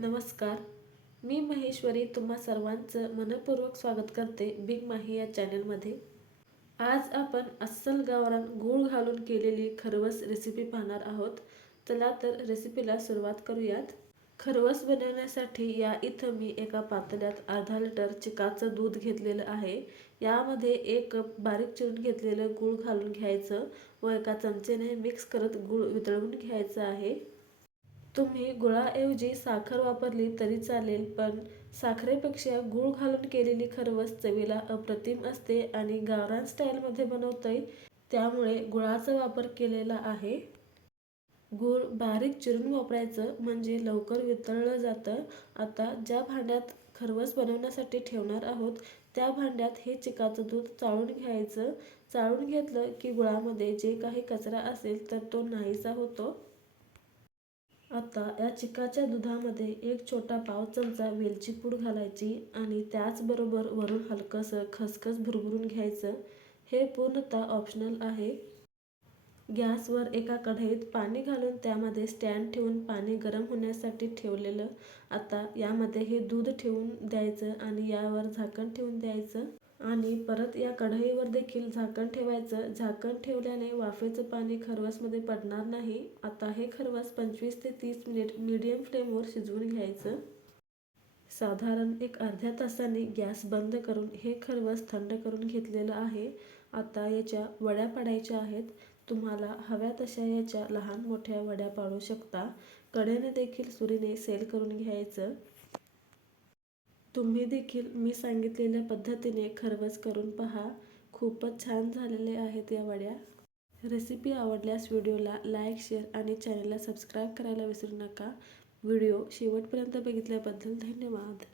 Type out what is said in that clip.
नमस्कार. मी महेश्वरी तुम्हा सर्वांचं मनपूर्वक स्वागत करते बिग माही या चॅनलमध्ये आज आपण अस्सल गावरान गूळ घालून केलेली खरवस रेसिपी पाहणार आहोत. चला तर रेसिपीला सुरुवात करूयात. खरवस बनवण्यासाठी या इथं मी एका पातळ्यात अर्धा लिटर चिकाचं दूध घेतलेलं आहे. यामध्ये एक कप बारीक चिरून घेतलेलं गूळ घालून घ्यायचं व एका चमचेने मिक्स करत गूळ वितळवून घ्यायचं आहे. तुम्ही गुळाऐवजी साखर वापरली तरी चालेल पण साखरेपेक्षा गूळ घालून केलेली खरवस चवीला अप्रतिम असते आणि गावरान स्टाईलमध्ये बनवतोय त्यामुळे गुळाचा वापर केलेला आहे. गूळ बारीक चिरून वापरायचं म्हणजे लवकर वितळलं जातं. आता ज्या भांड्यात खरवस बनवण्यासाठी ठेवणार आहोत त्या भांड्यात हे चिकाचं दूध चाळून घ्यायचं. चाळून घेतलं की गुळामध्ये जे काही कचरा असेल तर तो नाहीसा होतो. आता या चिकाच्या दुधामध्ये एक छोटा पाव चमचा वेलची पूड घालायची आणि त्याचबरोबर वरून हलकंसं खसखस भुरभुरून घ्यायचं. हे पूर्णतः ऑप्शनल आहे. गॅसवर एका कढईत पाणी घालून त्यामध्ये स्टँड ठेवून पाणी गरम होण्यासाठी ठेवलेलं. आता यामध्ये हे दूध ठेवून द्यायचं आणि यावर झाकण ठेवून द्यायचं. आणि परत या कढईवर देखील झाकण ठेवायचं. झाकण ठेवल्याने वाफेचं पाणी खरवसमध्ये पडणार नाही. आता हे खरवस पंचवीस ते तीस मिनिट मीडियम फ्लेमवर शिजवून घ्यायचं. साधारण एक अर्ध्या तासाने गॅस बंद करून हे खरवस थंड करून घेतलेलं आहे. आता याच्या वड्या पाडायच्या आहेत. तुम्हाला हव्या तशा याच्या लहान मोठ्या वड्या पाडू शकता. कडेने देखील सुरीने सेल करून घ्यायचं. तुम्ही देखील मी सांगितलेल्या पद्धतीने खरवस करून पहा. खूपच छान झालेले आहेत या वड्या. रेसिपी आवडल्यास व्हिडिओला लाईक शेअर आणि चॅनलला सबस्क्राईब करायला विसरू नका. व्हिडिओ शेवटपर्यंत बघितल्याबद्दल धन्यवाद.